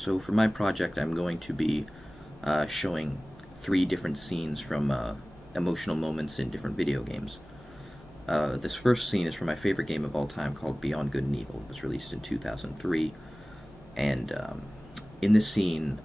So for my project, I'm going to be showing 3 different scenes from emotional moments in different video games. This first scene is from my favorite game of all time called Beyond Good and Evil. It was released in 2003, and in this scene,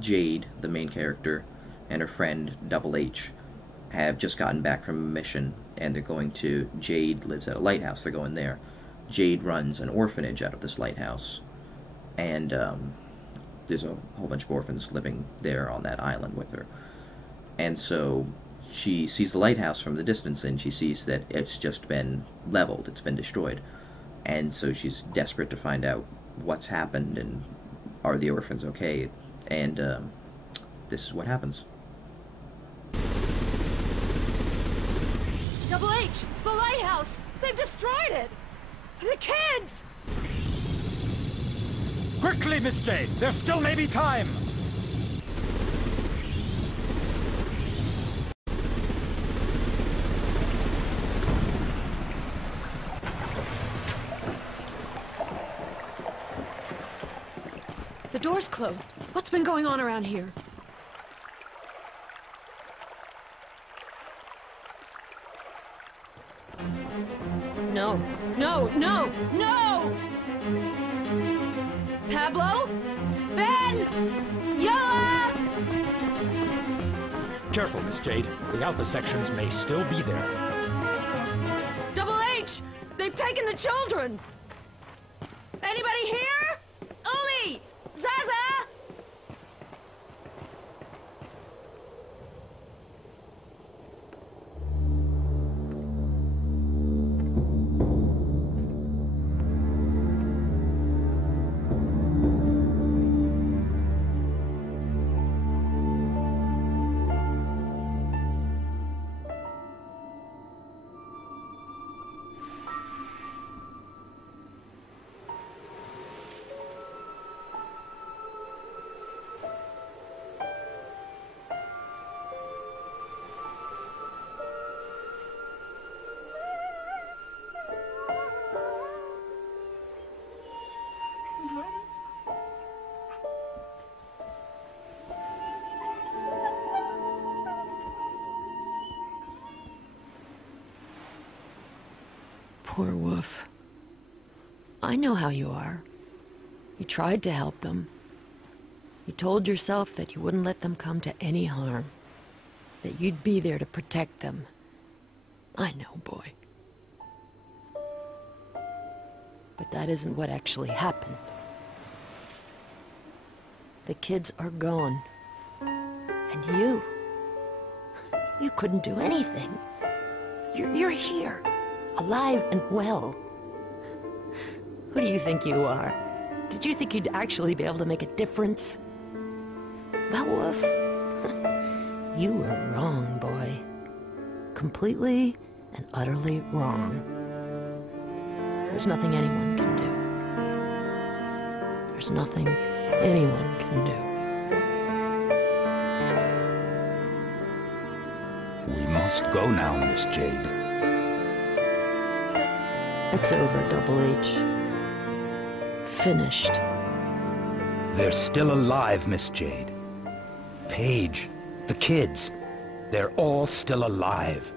Jade, the main character, and her friend Double H have just gotten back from a mission, and they're going to... Jade lives at a lighthouse, they're going there. Jade runs an orphanage out of this lighthouse, and there's a whole bunch of orphans living there on that island with her. And so she sees the lighthouse from the distance, and she sees that it's just been leveled, it's been destroyed. And so she's desperate to find out what's happened and are the orphans okay. And this is what happens. Double H! The lighthouse! They've destroyed it! The kids! Quickly, Miss Jade! There still may be time! The door's closed. What's been going on around here? No. No! No! No! Pablo? Ven! Yoa! Careful, Miss Jade. The Alpha sections may still be there. Double H! They've taken the children! Anybody here? Umi! Zaza! Poor Wolf. I know how you are. You tried to help them. You told yourself that you wouldn't let them come to any harm. That you'd be there to protect them. I know, boy. But that isn't what actually happened. The kids are gone. And you couldn't do anything. You're here. Alive and well. Who do you think you are? Did you think you'd actually be able to make a difference? Well, Wolf, you were wrong, boy. Completely and utterly wrong. There's nothing anyone can do. There's nothing anyone can We must go now, Miss Jade. do. It's over, Double H. Finished. They're still alive, Miss Jade. Paige, the kids, they're all still alive.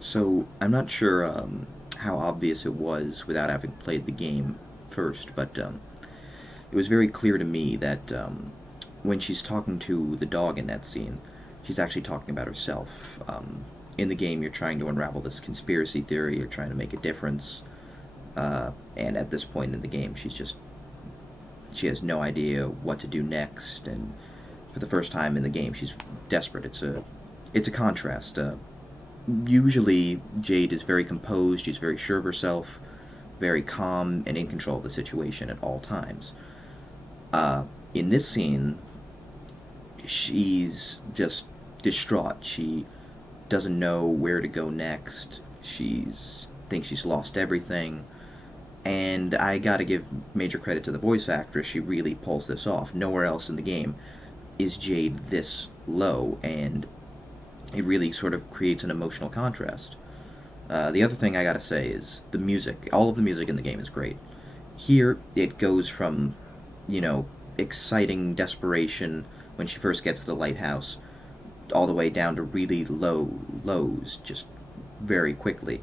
So, I'm not sure how obvious it was without having played the game first, but it was very clear to me that when she's talking to the dog in that scene, she's actually talking about herself. In the game, you're trying to unravel this conspiracy theory, you're trying to make a difference, and at this point in the game, she has no idea what to do next, and for the first time in the game, she's desperate. It's a contrast. Usually, Jade is very composed, she's very sure of herself, very calm, and in control of the situation at all times. In this scene, she's just distraught. She doesn't know where to go next. She thinks she's lost everything. And I gotta give major credit to the voice actress. She really pulls this off. Nowhere else in the game is Jade this low, and it really sort of creates an emotional contrast. The other thing I gotta say is the music. All of the music in the game is great. Here, it goes from, you know, exciting desperation when she first gets to the lighthouse, all the way down to really low lows, just very quickly.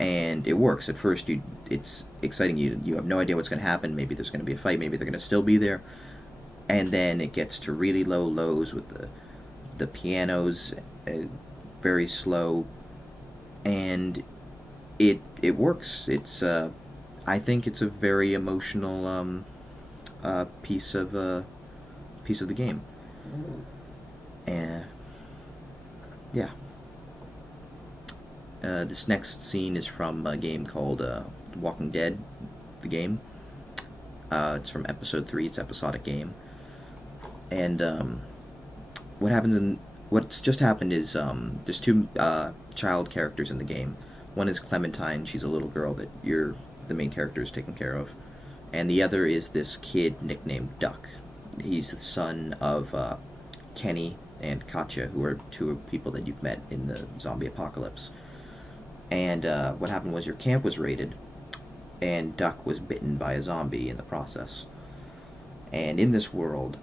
And it works. At first, it's exciting. You have no idea what's going to happen. Maybe there's going to be a fight. Maybe they're going to still be there. And then it gets to really low lows with the pianos, very slow, and it works. I think it's a very emotional piece of the game. And yeah. This next scene is from a game called Walking Dead, the game. It's from episode 3. It's an episodic game. And what's just happened is there's two child characters in the game. One is Clementine. She's a little girl that the main character is taking care of. And the other is this kid nicknamed Duck. He's the son of Kenny and Katja, who are two people that you've met in the zombie apocalypse. And what happened was your camp was raided, and Duck was bitten by a zombie in the process. And in this world,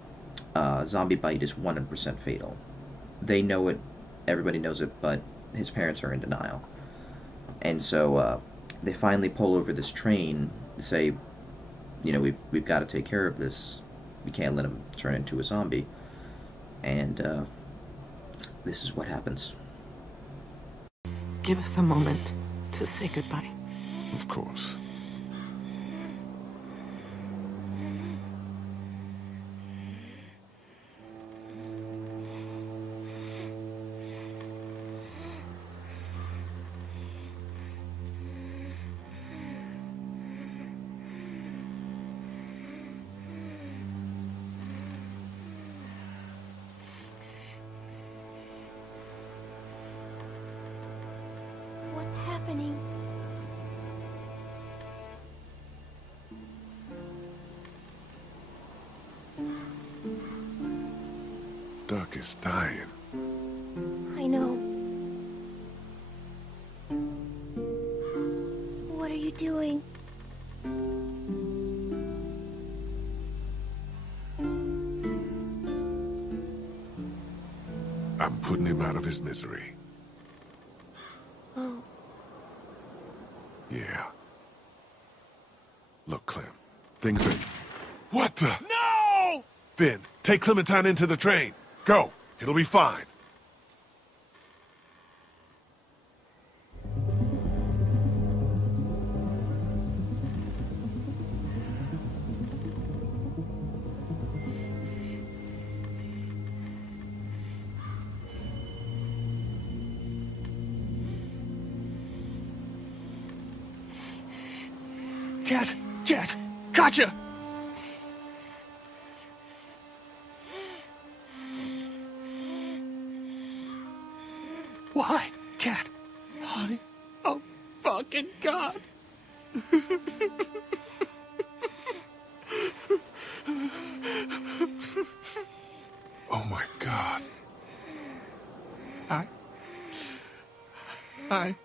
zombie bite is 100% fatal. They know it, everybody knows it, but his parents are in denial. And so they finally pull over this train to say, you know, we've got to take care of this. We can't let him turn into a zombie. And this is what happens. Give us a moment to say goodbye. Of course. What's happening? Duck is dying. I know. What are you doing? I'm putting him out of his misery. Oh, Yeah. Look, Clem, things are... What the? No! Ben, take Clementine into the train. Go. It'll be fine. Cat! Gotcha! Why? Cat? Honey? Oh, fucking God! Oh my God. I...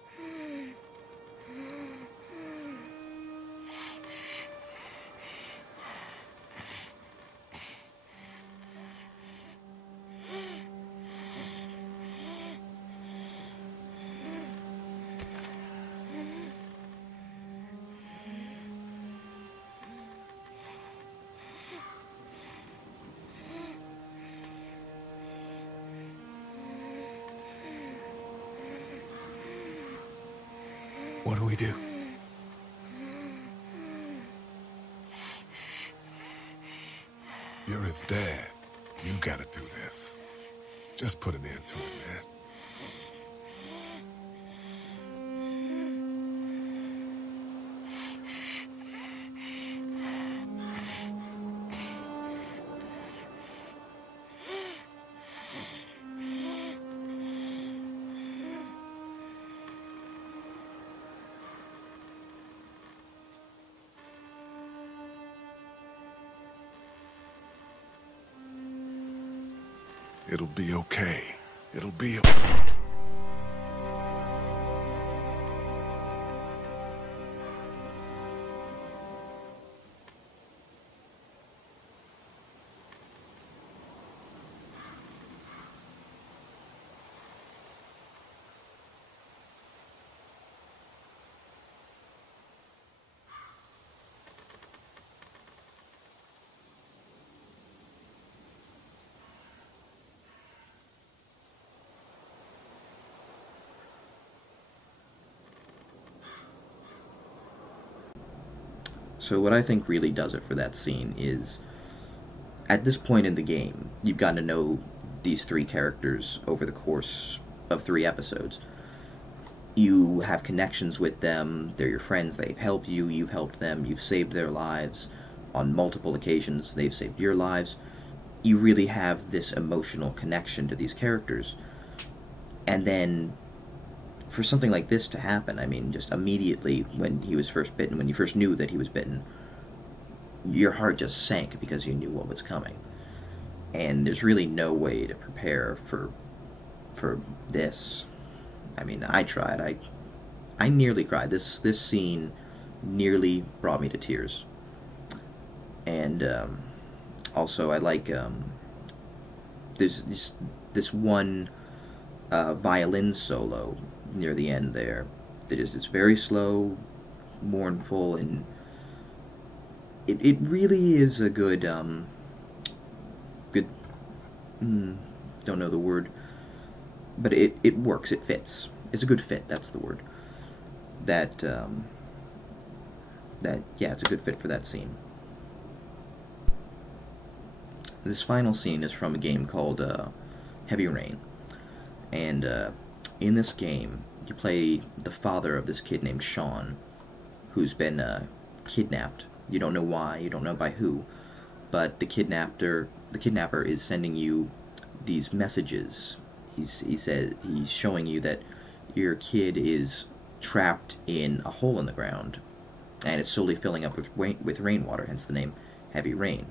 What do we do? You're his dad. You gotta do this. Just put an end to it, man. It'll be okay. It'll be So what I think really does it for that scene is, at this point in the game, you've gotten to know these three characters over the course of 3 episodes. You have connections with them, they're your friends, they've helped you, you've helped them, you've saved their lives on multiple occasions, they've saved your lives. You really have this emotional connection to these characters. And then, for something like this to happen, I mean, just immediately when he was first bitten, when you first knew that he was bitten, your heart just sank because you knew what was coming. And there's really no way to prepare for this. I mean, I tried. I nearly cried. This scene nearly brought me to tears. And also, I like there's this one violin solo near the end there that is just very slow, mournful, and it really is a good don't know the word, but it works, it fits. It's a good fit, that's the word. Yeah, it's a good fit for that scene. This final scene is from a game called Heavy Rain, and in this game you play the father of this kid named Sean, who's been kidnapped. You don't know why, you don't know by who, but the kidnapper is sending you these messages. He's showing you that your kid is trapped in a hole in the ground, and it's slowly filling up with rainwater, hence the name Heavy Rain.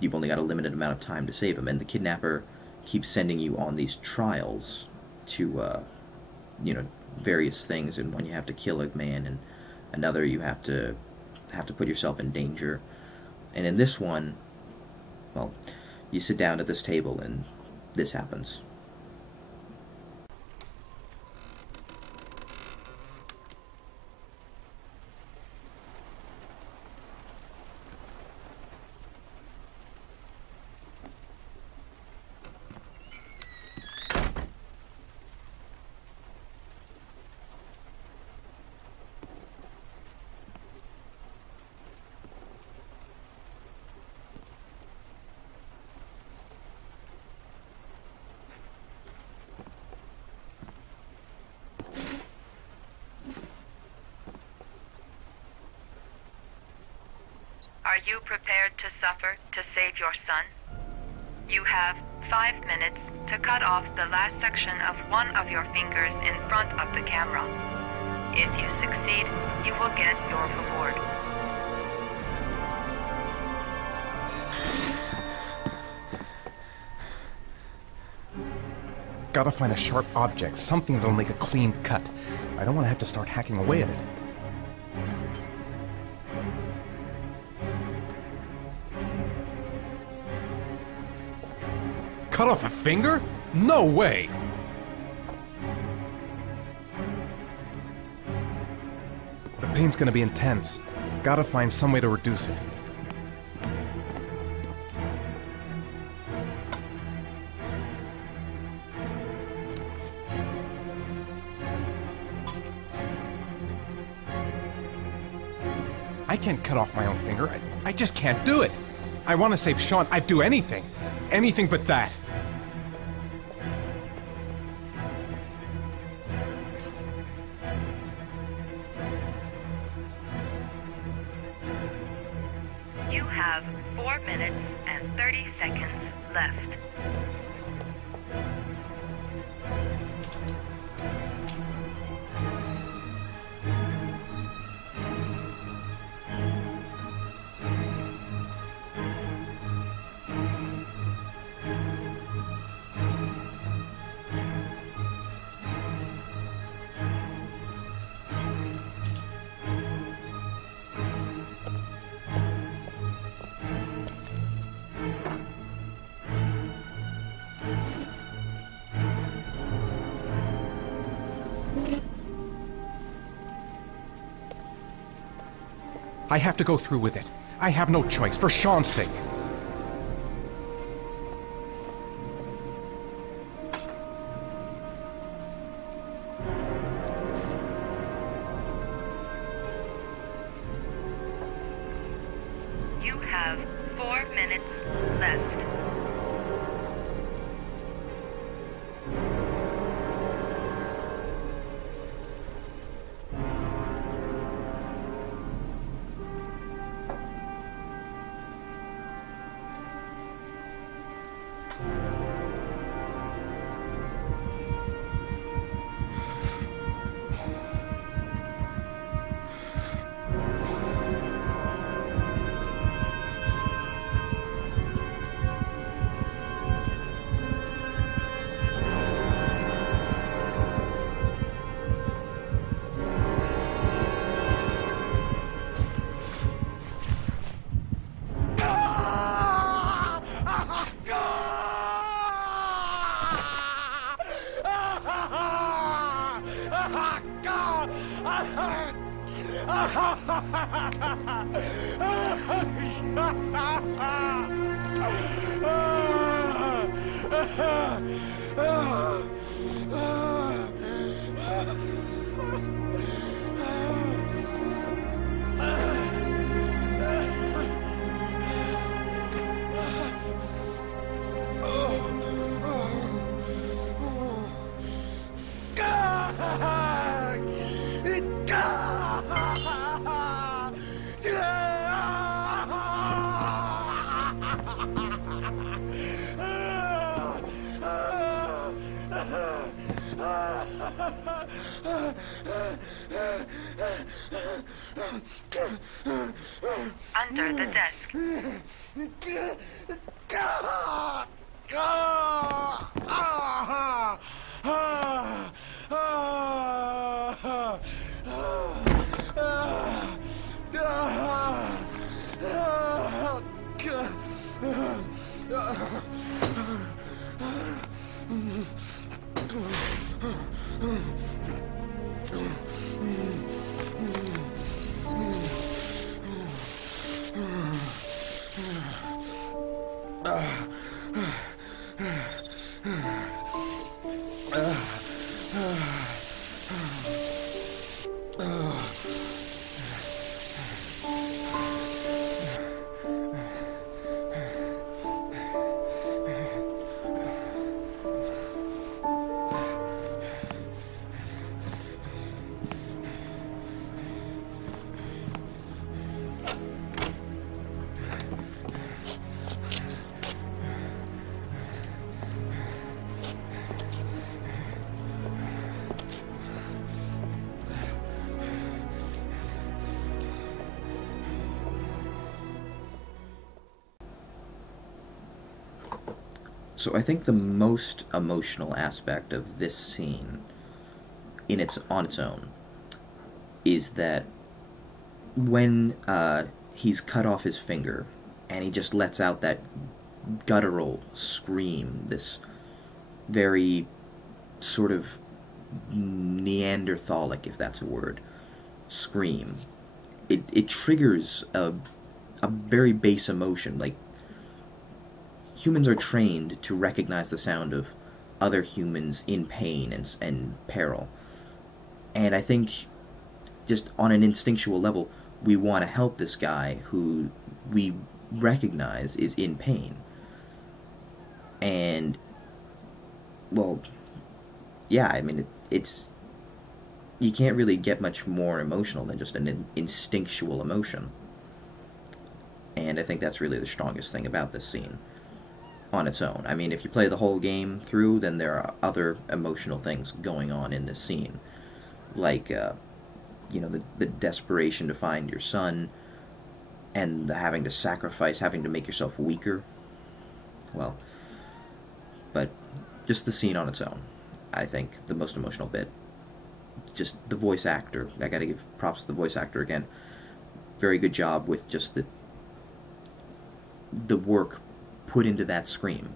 You've only got a limited amount of time to save him, and the kidnapper keeps sending you on these trials to, various things, and one you have to kill a man, and another you have to put yourself in danger. And in this one, well, you sit down at this table and this happens. Are you prepared to suffer to save your son? You have 5 minutes to cut off the last section of one of your fingers in front of the camera. If you succeed, you will get your reward. Gotta find a sharp object, something that'll make a clean cut. I don't want to have to start hacking away at it. Cut off a finger? No way! The pain's gonna be intense. Gotta find some way to reduce it. I can't cut off my own finger. I just can't do it. I want to save Sean. I'd do anything. Anything but that. You have 4 minutes and 30 seconds left. I have to go through with it. I have no choice, for Sean's sake. You have 4 minutes left. Under the desk. So I think the most emotional aspect of this scene, on its own, is that when he's cut off his finger and he just lets out that guttural scream, this very sort of Neanderthalic, if that's a word, scream. It triggers a very base emotion. Like, humans are trained to recognize the sound of other humans in pain and peril. And I think, just on an instinctual level, we want to help this guy who we recognize is in pain. And, well, yeah, I mean, it's... You can't really get much more emotional than just an instinctual emotion. And I think that's really the strongest thing about this scene on its own. I mean, if you play the whole game through, then there are other emotional things going on in this scene. Like, you know, the desperation to find your son, and the having to sacrifice, having to make yourself weaker. Well, but just the scene on its own, I think, the most emotional bit. Just the voice actor. I gotta give props to the voice actor again. Very good job with just the work put into that scream.